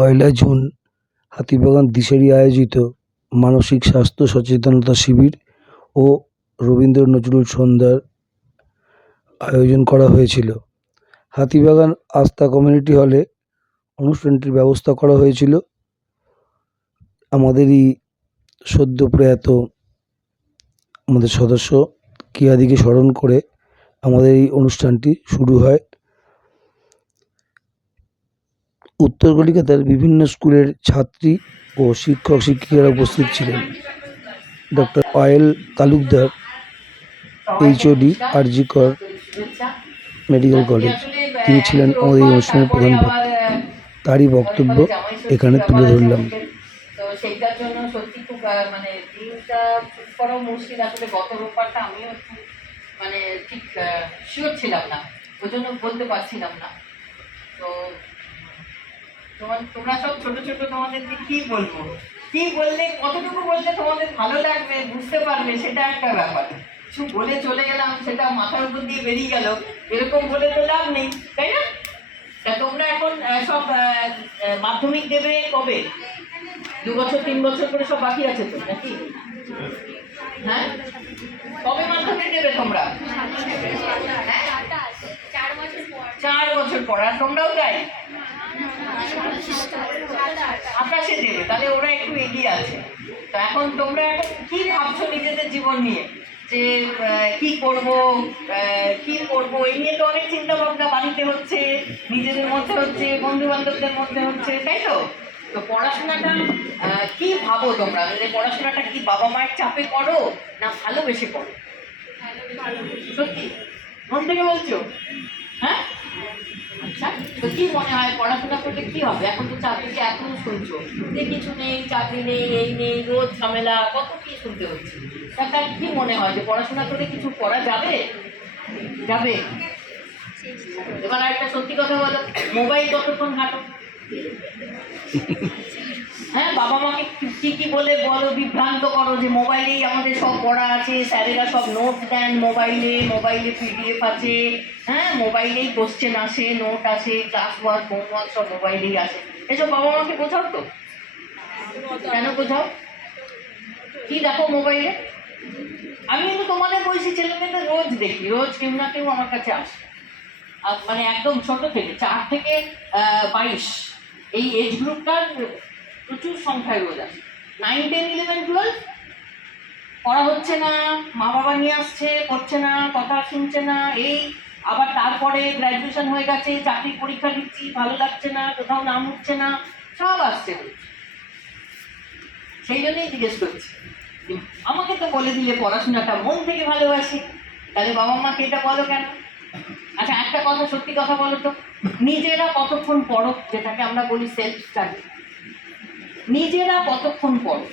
পয়লা June Hatibagan দিশারি আয়োজিত মানসিক স্বাস্থ্য সচেতনতা শিবির ও রবীন্দ্র নজরুল সন্ধ্যার আয়োজন করা হয়েছিল। হাতিবাগান আস্থা কমিউনিটি হলে অনুষ্ঠানটির ব্যবস্থা করা হয়েছিল। আমাদেরই সদ্য প্রয়াত আমাদের সদস্য কিয়াদিকে স্মরণ করে আমাদের এই অনুষ্ঠানটি শুরু হয়। উত্তর কলকাতার বিভিন্ন স্কুলের ছাত্রী ও শিক্ষক শিক্ষিকারা উপস্থিত ছিলেন। ডক্টর পায়েল তালুকদার, এইচওডি, আরজি কর মেডিকেল কলেজ, তিনি ছিলেন আমাদের এই অনুষ্ঠানের প্রধান বক্তা। তারই বক্তব্য এখানে তুলে ধরলাম। তো সেইটার জন্য সত্যি খুব দিনটা চুপ করাও মুশকিল। আসলে গত রোববারটা আমিও একটু ঠিক শিওর ছিলাম না, ওই জন্য বলতে পারছিলাম না। তো তোমরা সব ছোট ছোট, তোমাদেরকে কি বলবো, কি বললে, কতটুকু বললে তোমাদের ভালো লাগবে, বুঝতে পারবে, সেটা একটা ব্যাপার। কিছু বলে চলে গেলাম, সেটা মাথার উপর দিয়ে বেরিয়ে গেল, এরকম বলে তো লাভ নেই, তাই না? তা তোমরা এখন সব মাধ্যমিক দেবে কবে? 2 বছর 3 বছর করে সব বাকি আছে তো নাকি? হ্যাঁ, কবে মাধ্যমিক দেবে তোমরা? 4 বছর পর। আর তোমরাও তাই 28-এ দেবে, তাহলে ওরা একটু এগিয়ে আছে। তো এখন তোমরা এখন কি ভাবছো নিজেদের জীবন নিয়ে, যে কি করব এই নিয়ে তো অনেক চিন্তা ভাবনা বাড়িতে হচ্ছে, নিজেদের মধ্যে হচ্ছে, বন্ধু বান্ধবদের মধ্যে হচ্ছে, তাই তো? তো পড়াশোনাটা কি ভাবো তোমরা, যে পড়াশোনাটা কি বাবা মায়ের চাপে করো না ভালোবেসে করো? সত্যি মন থেকে বলছো? হ্যাঁ, আচ্ছা। তো কি মনে হয় পড়াশোনা করলে কি হবে? এখন তো চাকরিকে এত শুনছো যে কিছু নেই, চাকরি নেই, এই নেই, রোজ ঝামেলা, কত কি শুনতে হচ্ছে। তার কি মনে হয় যে পড়াশোনা করে কিছু করা যাবে? যাবে? এবার একটা সত্যি কথা বলো, মোবাইল কতক্ষণ ঘাটো? হ্যাঁ, বাবা মাকে কি বলে বলো, বিভ্রান্ত করো যে মোবাইলেই আমাদের সব পড়া আছে, স্যারেরা সব নোট দেন মোবাইলে পিডিএফ আছে, হ্যাঁ, মোবাইলেই কোশ্চেন আসে, নোট আসে, ক্লাস ওয়ার্ক, হোমওয়ার্ক সব মোবাইলেই আসে। এসব বাবা মাকে বোঝাও তো? কেন বোঝাও? কি দেখো মোবাইলে? আমি কিন্তু তোমাদের বয়সী ছেলেমেয়েদের রোজ দেখি, রোজ কেউ না কেউ আমার কাছে আসে, একদম ছোট থেকে 4 থেকে 22 এই এজ গ্রুপটার প্রচুর সংখ্যায় রোজ আছে। 9, 10, 11, 12 পড়া হচ্ছে না, মা বাবা নিয়ে আসছে, পড়ছে না, কথা শুনছে না, এই আবার তারপরে গ্র্যাজুয়েশন হয়ে গেছে, চাকরির পরীক্ষা দিচ্ছি, ভালো লাগছে না, কোথাও নাম উঠছে না, সব আসছে। সেই জন্যই জিজ্ঞেস করছি, আমাকে তো বলে দিলে পড়াশোনাটা মন থেকে ভালোবাসি, তাহলে বাবা মাকে এটা বলো কেন? আচ্ছা, একটা কথা, সত্যি কথা বলো তো, নিজেরা কতক্ষণ পড়ো, যেটাকে আমরা বলি সেলফ স্টাডি, নিজেরা কতক্ষণ পড়ো?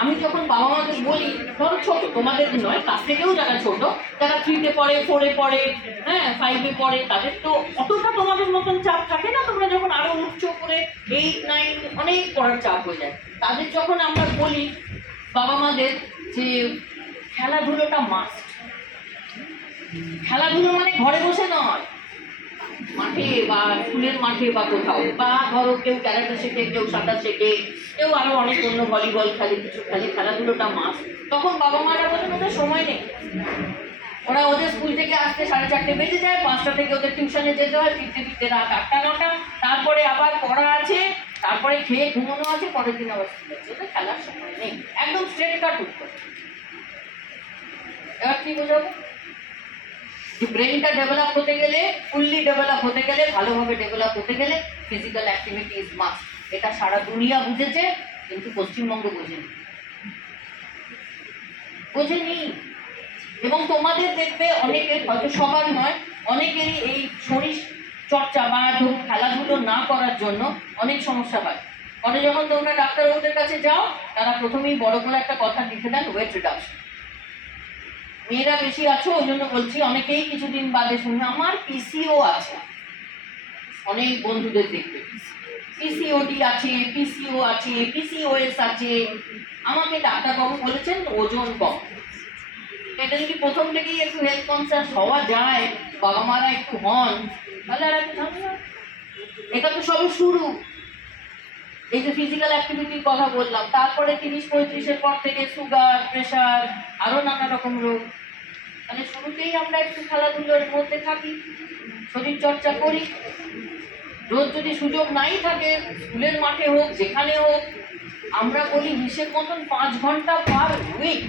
আমি যখন বাবা মাকে বলি, ধরো ছোট, তোমাদের নয়, তার থেকেও যারা ছোট, যারা 3-তে পড়ে, 4-এ পড়ে, হ্যাঁ, 5-এ পড়ে, তাদের তো অতটা তোমাদের মতন চাপ থাকে না। তোমরা যখন আরো উচ্চ করে 8, 9 অনেক পড়ার চাপ হয়ে যায়, তাদের যখন আমরা বলি বাবা মাদের যে খেলাধুলোটা মাস্ট, খেলাধুলো ঘরে বসে নয়, মাঠে বা স্কুলের মাঠে বা কোথাও, বা ধরো কেউ ক্যারাটে শেখে, কেউ সাঁতার শেখে, কেউ আরো অনেক অন্য ভলিবল খেলে, কিছু খেলে, খেলাধুলোটা মাস্ট। তখন বাবা মারা বলেন ওদের সময় নেই, ওদের স্কুল থেকে আসতে 4:30 বেজে যায়, 5টা থেকে ওদের টিউশনে যেতে হয়, ফিরতে রাত 8টা 9টা, তারপরে আবার পড়া আছে, তারপরে খেয়ে ঘুমানো আছে, পরের দিন আবার স্কুল আছে, ওদের খেলার সময় নেই। একদম স্ট্রেট কাট উত্তর। এবার কি বোঝাবো? যে ব্রেনটা ডেভেলপ হতে গেলে, ফুললি ডেভেলপ হতে গেলে, ভালোভাবে ডেভেলপ হতে গেলে ফিজিক্যাল অ্যাক্টিভিটি ইজ মাস্ট। এটা সারা দুনিয়া বুঝেছে, কিন্তু পশ্চিমবঙ্গ বোঝেনি। এবং তোমাদের দেখবে অনেকের, হয়তো সবার নয়, অনেকেরই এই শরীর চর্চা বা ধরুন খেলাধুলো না করার জন্য অনেক সমস্যা হয়। পরে যখন তোমরা ডাক্তারবাবুদের কাছে যাও, তারা প্রথমেই বড় করে একটা কথা লিখে দেন, ওয়েট রিডাকশন। মেয়েরা বেশি আছো ওই জন্য বলছি, অনেকেই কিছুদিন বাদে শুনে আমার পিসিও আছে, অনেক বন্ধুদের দেখবে পিসিওডি আছে, পিসিও আছে, পিসিওএস আছে। আমাকে ডাক্তারবাবু বলেছেন ওজন কম। এটা যদি প্রথম থেকেই একটু হেলথ কনসাস হওয়া যায়, বাবা মারা একটু হন, তাহলে আর একটু ঝামেলা। এটা তো সবে শুরু। এই যে ফিজিক্যাল অ্যাক্টিভিটির কথা বললাম, তারপরে 30-35-এর পর থেকে সুগার, প্রেশার, আরো নানা রকম রোগ। মানে শুরুতেই আমরা একটু খেলাধুলোর মধ্যে থাকি, শরীর চর্চা করি। রোজ যদি সুযোগ নাই থাকে, স্কুলের মাঠে হোক, যেখানে হোক, আমরা বলি হিসেব মতন 5 ঘন্টা পার উইক,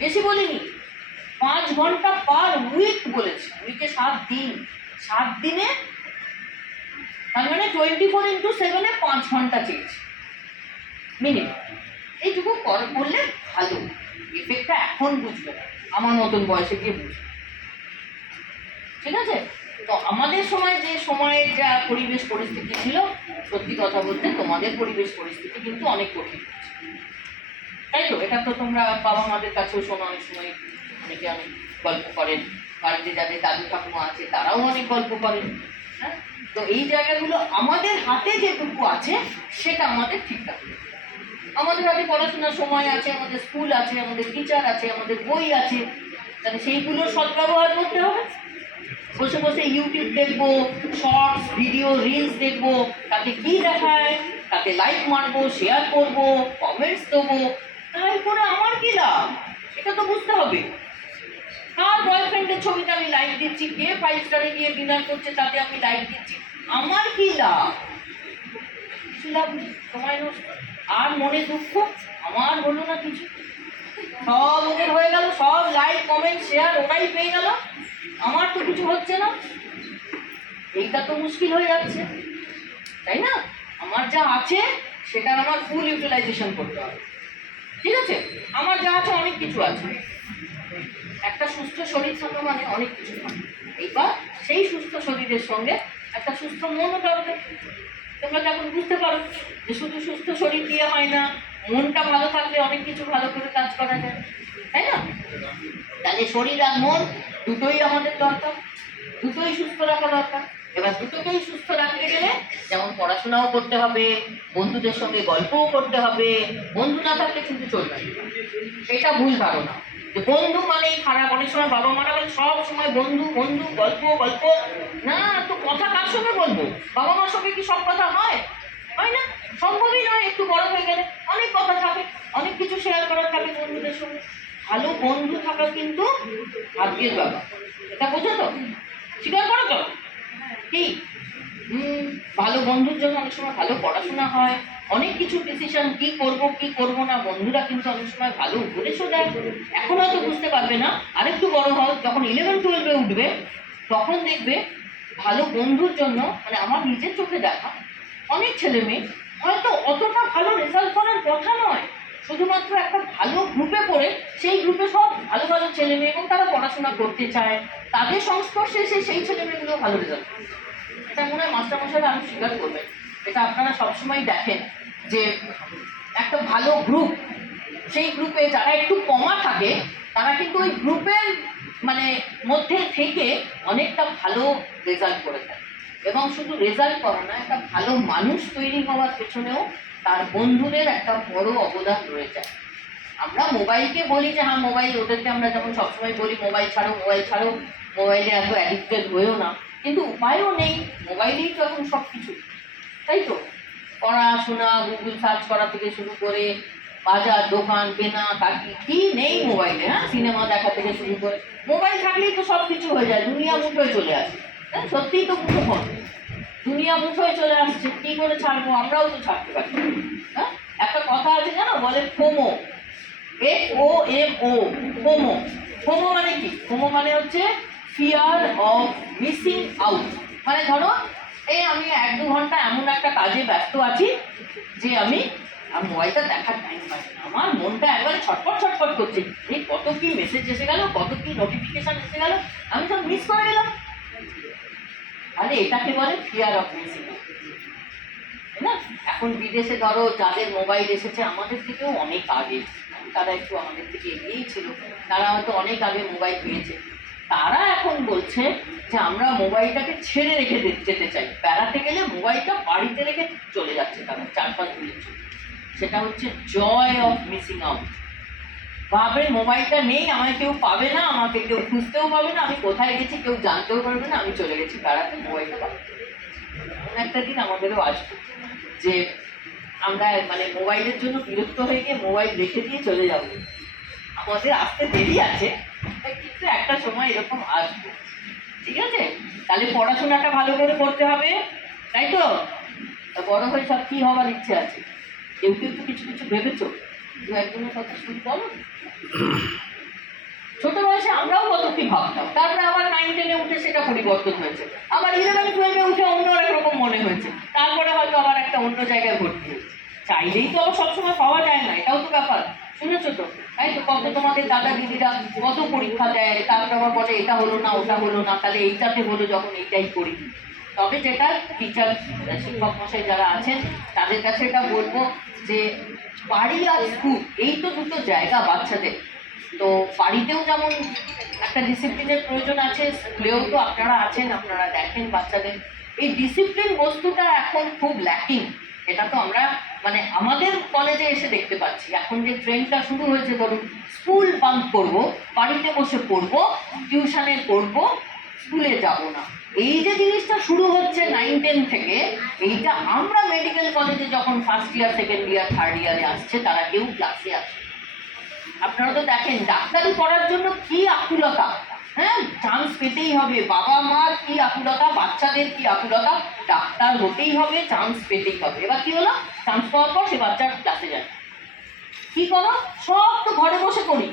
বেশি বলিনি, 5 ঘন্টা পার উইক বলেছি। উইকে 7 দিন, 7 দিনে তার মানে 24x7 5 ঘন্টা চেয়েছি মিনিমাম। এইটুকু করলে ভালো, এফেক্টটা এখন বুঝবে না, আমার মতন বয়সে গিয়ে বুঝবে। ঠিক আছে? তো আমাদের সময় যে সময়ের যা পরিবেশ পরিস্থিতি ছিল, সত্যি কথা বলতে তোমাদের পরিবেশ পরিস্থিতি কিন্তু অনেক কঠিন, তাই তো? এটা তো তোমরা বাবা মাদের কাছেও শোনো, অনেক সময় অনেকে অনেক গল্প করেন, বাড়িতে যাদের দাদু ঠাকুমা আছে তারাও অনেক গল্প করেন। হ্যাঁ, তো এই জায়গাগুলো আমাদের হাতে যেটুকু আছে সেটা আমাদের ঠিক রাখবে। আমাদের হাতে পড়াশোনার সময় আছে, আমাদের স্কুল আছে, আমাদের টিচার আছে, আমাদের বই আছে, তাহলে সেইগুলোর সদ্ব্যবহার করতে হবে। বসে বসে ইউটিউব দেখবো, শর্টস ভিডিও রিলস দেখবো, তাতে কি দেখায়, তাতে লাইক মারবো, শেয়ার করবো, কমেন্টস দেবো, তাই করে আমার কি লাভ? এটা তো বুঝতে হবে। কার বয়ফ্রেন্ডের ছবিতে আমি লাইক দিচ্ছি, কে 5 স্টারে গিয়ে ডিনার করছে তাতে আমি লাইক দিচ্ছি, আমার কি লাভ? কিছু লাভ নেই, সময় নষ্ট আর মনে দুঃখ। আমার হলো না কিছু, সব ওদের হয়ে গেল, সব লাইক কমেন্ট শেয়ার ওরাই পেয়ে গেল, আমার তো কিছু হচ্ছে না। এইটা তো মুশকিল হয়ে যাচ্ছে, তাই না? আমার যা আছে সেটার আমার ফুল ইউটিলাইজেশন করতে হবে। ঠিক আছে? আমার যা আছে, অনেক কিছু আছে, একটা সুস্থ শরীর থাকা মানে অনেক কিছু থাকে। এইবার সেই সুস্থ শরীরের সঙ্গে একটা সুস্থ মনও দরকার। তোমরা যখন বুঝতে পারো যে শুধু সুস্থ শরীর দিয়ে হয় না, মনটা ভালো থাকলে অনেক কিছু ভালো করে কাজ করা যায়, তাই না? তাহলে শরীর আর মন দুটোই আমাদের দরকার, দুটোই সুস্থ রাখা দরকার। এবার দুটোকেই সুস্থ রাখতে গেলে যেমন পড়াশোনাও করতে হবে, বন্ধুদের সঙ্গে গল্পও করতে হবে। বন্ধু না থাকলে কিন্তু চলবে না, এটা ভুল ধারণা যে বন্ধু মানেই খারাপ। অনেক সময় বাবা মারা বলে সব সময় বন্ধু বন্ধু, গল্প গল্প। না, তো কথা কার সঙ্গে বলবো? বাবা মার সঙ্গে কি সব কথা হয়? হয় না, সম্ভবই নয়। একটু বড় হয়ে গেলে অনেক কথা থাকে, অনেক কিছু শেয়ার করার থাকে বন্ধুদের সঙ্গে। ভালো বন্ধু থাকা কিন্তু ভাগ্যের ব্যাপার, এটা বোঝো তো? স্বীকার করো তো? কি ভালো বন্ধুর জন্য অনেক সময় ভালো পড়াশোনা হয়, অনেক কিছু ডিসিশন, কি করব না, বন্ধুরা কিন্তু অনেক সময় ভালো উপদেশও দেয়। এখন হয়তো বুঝতে পারবে না, আরেকটু বড় হও, যখন 11-12-এ উঠবে তখন দেখবে ভালো বন্ধুর জন্য, মানে আমার নিজের চোখে দেখা অনেক ছেলে মেয়ে হয়তো অতটা ভালো রেজাল্ট করার কথা নয়, শুধুমাত্র একটা ভালো গ্রুপে পড়ে সেই গ্রুপে সব ভালো ভালো ছেলে মেয়ে এবং তারা পড়াশোনা করতে চায়, তাদের সংস্পর্শে এসে সেই ছেলে মেয়েগুলো ভালো রেজাল্ট করে। এটা মনে হয় মাস্টারমশাইরা আমি স্বীকার করবেন, এটা আপনারা সবসময় দেখেন যে একটা ভালো গ্রুপ, সেই গ্রুপে যারা একটু কমা থাকে তারা কিন্তু ওই গ্রুপের মানে মধ্যে থেকে অনেকটা ভালো রেজাল্ট করে থাকে। এবং শুধু রেজাল্ট করা না, একটা ভালো মানুষ তৈরি হওয়ার পেছনেও তার বন্ধুদের একটা বড় অবদান রয়ে যায়। আমরা মোবাইলকে বলি যে হ্যাঁ মোবাইল, ওদেরকে আমরা যেমন সবসময় বলি মোবাইল ছাড়ো মোবাইল ছাড়ো, মোবাইলে এত অ্যাডিক্টেড হয়েও না, কিন্তু উপায়ও নেই, মোবাইলেই তো এখন সব কিছু, তাই তো? পড়াশোনা, গুগল সার্চ করা থেকে শুরু করে বাজার দোকান কেনা কাটি কি নেই মোবাইলে, হ্যাঁ, সিনেমা দেখা থেকে শুরু করে মোবাইল থাকলেই তো সব কিছু হয়ে যায়, দুনিয়া মুঠোয় চলে আসে। হ্যাঁ, সত্যিই তো মুঠোফোন, দুনিয়া মুঠোয় চলে আসছে, কি করে ছাড়বো? আমরাও তো ছাড়তে পারি। হ্যাঁ, একটা কথা আছে জানো, বলে ফোমো, FOMO, ফোমো। ফোমো মানে কি? ফোমো মানে হচ্ছে ফিয়ার অফ মিসিং আউট। মানে ধরো এই আমি 1-2 ঘন্টা এমন একটা কাজে ব্যস্ত আছি যে আমি আর মোবাইলটা দেখার টাইম পাই না, আমার মনটা একবারে ছটফট ছটফট করছে, এই কত কি মেসেজ এসে গেল, কত কি নোটিফিকেশন এসে গেল, আমি সব মিস করে গেলাম। আরে এটাকে বলে ফিয়ার অফ মিসিং আউট, তাই না? এখন বিদেশে ধরো যাদের মোবাইল এসেছে আমাদের থেকেও অনেক আগে, তারা একটু আমাদের থেকে এগিয়েই ছিল, তারা হয়তো অনেক আগে মোবাইল পেয়েছে, তারা এখন বলছে যে আমরা মোবাইলটাকে ছেড়ে রেখে যেতে চাই, বেড়াতে গেলে মোবাইলটা বাড়িতে রেখে চলে যাচ্ছে তারা 4-5 দিনের জন্য। সেটা হচ্ছে জয় অফ মিসিং আউট। ভাবে মোবাইলটা নেই, আমায় কেউ পাবে না, আমাকে কেউ খুঁজতেও পাবে না, আমি কোথায় গেছি কেউ জানতেও পারবে না, আমি চলে গেছি বেড়াতে, মোবাইলটা পাবে। এমন একটা দিন আমাদেরও আসবে যে আমরা মানে মোবাইলের জন্য বিরক্ত হয়ে গিয়ে মোবাইল রেখে দিয়ে চলে যাব। আমাদের আসতে দেরি আছে, কিন্তু একটা সময় এরকম আসবে। ঠিক আছে, তাহলে পড়াশোনাটা ভালো করে করতে হবে, তাই তো? তা বড় হয়ে সব কী হবার ইচ্ছে আছে? কেউ কেউ তো কিছু কিছু ভেবেছো, দু একজনের কথা শুরু বলো। ছোট বয়সে আমরাও কত কি ভাবতাম, তারপরে আবার 9-10-এ উঠে সেটা পরিবর্তন হয়েছে, আবার 11-12-এ উঠে অন্য একরকম মনে হয়েছে, তারপরে হয়তো আবার একটা অন্য জায়গায় ভর্তি হয়েছে। চাইলেই তো আবার সবসময় পাওয়া যায় না, এটাও তো ব্যাপার। শুনেছো তো, তাই তো? কত তোমাদের দাদা দিদিরা কত পরীক্ষা দেয়, তারপরে আবার বলে এটা হলো না ওটা হলো না, তাহলে এইটাতে হলো যখন এইটাই করি। তবে যেটা টিচার শিক্ষক মশাই যারা আছেন তাদের কাছে এটা বলবো যে বাড়ি আর স্কুল এই তো দুটো জায়গা বাচ্চাদের। তো বাড়িতেও যেমন একটা ডিসিপ্লিনের প্রয়োজন আছে, স্কুলেও তো আপনারা আছেন, আপনারা দেখেন বাচ্চাদের এই ডিসিপ্লিন বস্তুটা এখন খুব ল্যাকিং। এটা তো আমরা মানে আমাদের কলেজে এসে দেখতে পাচ্ছি, এখন যে ট্রেন্ডটা শুরু হয়েছে, ধরুন স্কুল বাঙ্ক করব, বাড়িতে বসে পড়বো, টিউশনে পড়বো, স্কুলে যাব না, এই যে জিনিসটা শুরু হচ্ছে 9-10 থেকে, এইটা আমরা মেডিকেল কলেজে যখন first year second year third ইয়ারে আসছে তারা কেউ ক্লাসে আসে। আপনারা তো দেখেন ডাক্তারি পড়ার জন্য কি আকুলতা, হ্যাঁ, চান্স পেতেই হবে, বাবা মার কি আকুলতা, বাচ্চাদের কি আকুলতা, ডাক্তার হতেই হবে, চান্স পেতেই হবে। এবার কি হলো, চান্স পাওয়ার পর সে বাচ্চার ক্লাসে যায়, কি করো, সব তো ঘরে বসে করি,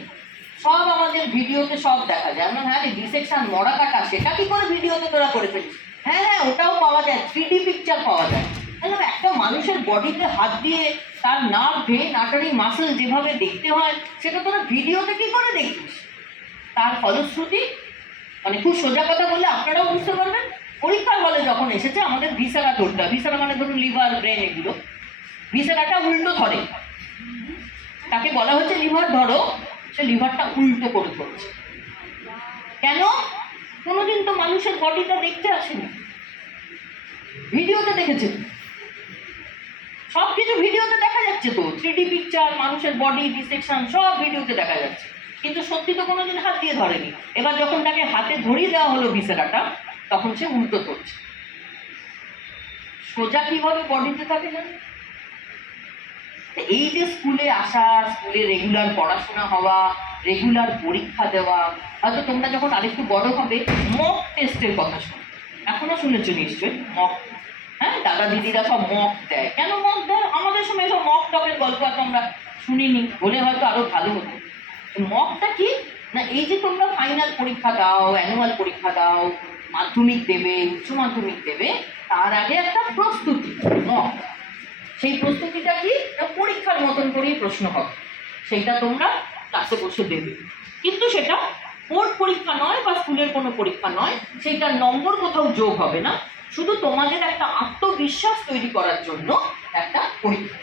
সব আমাদের ভিডিওতে সব দেখা যায়। আমরা হ্যাঁ ডিসেকশন মরা কাটা সেটা কি করে ভিডিওতে তোরা করে ফেলিস, হ্যাঁ হ্যাঁ ওটাও পাওয়া যায়, 3D পিকচার পাওয়া যায়। তাহলে একটা মানুষের বডিতে হাত দিয়ে তার নার্ভ ভেন আর্টারি মাসেল যেভাবে দেখতে হয় সেটা তোরা ভিডিওতে কি করে দেখিস। তার ফলশ্রুতি মানে খুব সোজা কথা বললে আপনারাও বুঝতে পারবেন, পরীক্ষার হলে যখন এসেছে আমাদের ভিসেরা ধরতে হয়, ভিসেরা মানে ধরুন লিভার ব্রেন এগুলো, ভিসেরাটা উল্টো ধরে, তাকে বলা হচ্ছে লিভার ধরো, সে লিভারটা উল্টো করে ধরছে। কেন? কোনোদিন তো মানুষের বডিটা দেখতে আসেনি, ভিডিওতে দেখেছে, সব কিছু ভিডিওতে দেখা যাচ্ছে, তো 3D পিকচার, মানুষের বডি ডিসেকশন সব ভিডিওতে দেখা যাচ্ছে, কিন্তু সত্যি তো কোনোদিন হাত দিয়ে ধরেনি। এবার যখন তাকে হাতে ধরিয়ে দেওয়া হলো ভিসেরাটা, তখন সে উল্টো ধরছে। সোজা কিভাবে বডিতে থাকে জানেন? এই যে স্কুলে আসা, স্কুলে রেগুলার পড়াশোনা হওয়া, রেগুলার পরীক্ষা দেওয়া, হয়তো তোমরা যখন আরেকটু বড় হবে মক টেস্টের কথা শোনো, এখনো শুনেছো নিশ্চয়ই মক, হ্যাঁ দাদা দিদিরা সব মক দেয়। কেন মক দেয়? আমাদের সময় সব মক টকের গল্প এত আমরা শুনিনি বলে হয়তো আরো ভালো হতো। মকটা কি না, এই যে তোমরা ফাইনাল পরীক্ষা দাও, অ্যানুয়াল পরীক্ষা দাও, মাধ্যমিক দেবে, উচ্চ মাধ্যমিক দেবে, তার আগে একটা প্রস্তুতি মক। সেই প্রস্তুতিটা কি, পরীক্ষার মতন করেই প্রশ্ন হবে, সেইটা তোমরা ক্লাসে বসে দেবে, কিন্তু সেটা বোর্ড পরীক্ষা নয় বা স্কুলের কোনো পরীক্ষা নয়, সেইটার নম্বর কোথাও যোগ হবে না, শুধু তোমাদের একটা আত্মবিশ্বাস তৈরি করার জন্য একটা পরীক্ষা।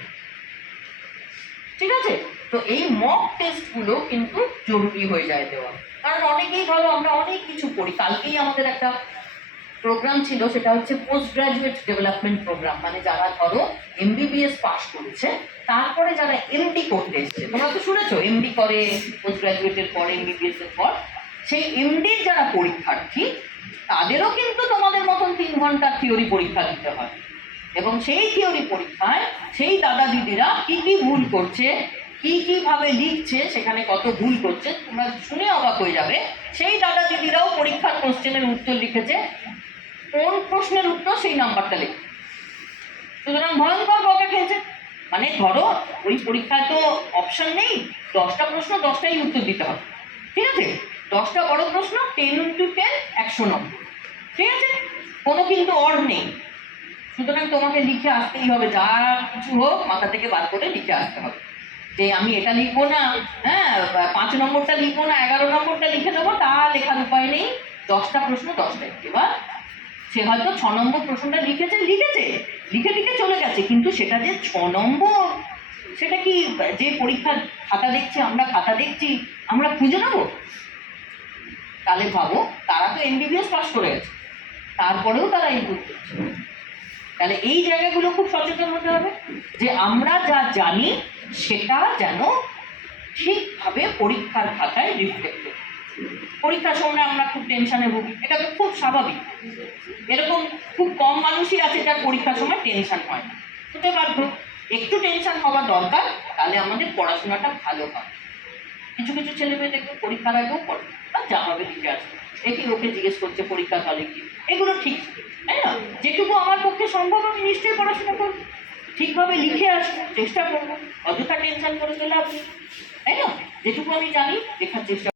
ঠিক আছে, তো এই মক টেস্টগুলো কিন্তু জরুরি হয়ে যায় দেওয়া, কারণ অনেকেই ধরো আমরা অনেক কিছু পড়ি। কালকেই আমাদের একটা প্রোগ্রাম ছিল, সেটা হচ্ছে পোস্ট গ্রাজুয়েট ডেভেলপমেন্ট প্রোগ্রাম, মানে যারা ধরো MBBS পাস করেছে তারপরে যারা MD করতে এসছে, তোমরা তো শুনেছো MD করে, পোস্ট গ্রাজুয়েটের পর MBBS এর পর, সেই MDর যারা পরীক্ষার্থী তাদেরও কিন্তু তোমাদের মতন 3 ঘন্টার থিওরি পরীক্ষা দিতে হয়, এবং সেই থিওরি পরীক্ষায় সেই দাদা দিদিরা কি কি ভুল করছে, কি কিভাবে লিখছে, সেখানে কত ভুল করছে তোমরা শুনে অবাক হয়ে যাবে। সেই দাদা দিদিরাও পরীক্ষার কোশ্চেনের উত্তর লিখেছে, কোন প্রশ্নের উত্তর সেই নাম্বারটা লেখে, সুতরাং ভয়ঙ্কর বকা খেয়েছে। মানে ধরো ওই পরীক্ষায় তো অপশন নেই, 10টা প্রশ্ন 10টাই উত্তর দিতে হবে, ঠিক আছে, 10টা বড় প্রশ্ন, 10 × 10 100 নম্বর, ঠিক আছে, কোনো কিন্তু অর নেই, সুতরাং তোমাকে লিখে আসতেই হবে, যা কিছু হোক মাথা থেকে বার করে লিখে আসতে হবে, যে আমি এটা লিখবো না, হ্যাঁ 5 নম্বরটা লিখবো না, 11 নম্বরটা লিখে দেবো, তা লেখার উপায় নেই, 10টা প্রশ্ন 10টাই। এবার সে হয়তো 6 নম্বর প্রশ্নটা লিখে লিখে চলে গেছে, কিন্তু সেটা যে 6 নম্বর, সেটা কি যে পরীক্ষার খাতা দেখছি আমরা, খাতা দেখছি আমরা খুঁজে নেবো? তাহলে ভাবো, তারা তো MBBS পাস করে গেছে, তারপরেও তারা এই ভুল করছে। তাহলে এই জায়গাগুলো খুব সচেতন হতে হবে যে আমরা যা জানি সেটা যেন ঠিকভাবে পরীক্ষার খাতায় রিফ্লেক্ট হয়। পরীক্ষার সময় আমরা খুব টেনশনে ভুগি, এটা তো খুব স্বাভাবিক। এরকম খুব কম মানুষই আছে যার পরীক্ষার সময় টেনশন হয় না, হতে বাধ্য। একটু টেনশন হওয়া দরকার, তাহলে আমাদের পড়াশোনাটা ভালো হবে। কিছু কিছু ছেলে মেয়ে দেখবে পরীক্ষার আগেও পড়ে, আর যা হবে লিখে আসবে, দেখি ওকে জিজ্ঞেস করছে পরীক্ষা হলে কি, এগুলো ঠিক, তাই না? যেটুকু আমার পক্ষে সম্ভব আমি নিশ্চয়ই পড়াশোনা করবো, ঠিকভাবে লিখে আসবো, চেষ্টা করবো, অযথা টেনশন করে গেলে আপনি, তাই না? যেটুকু আমি জানি লেখার চেষ্টা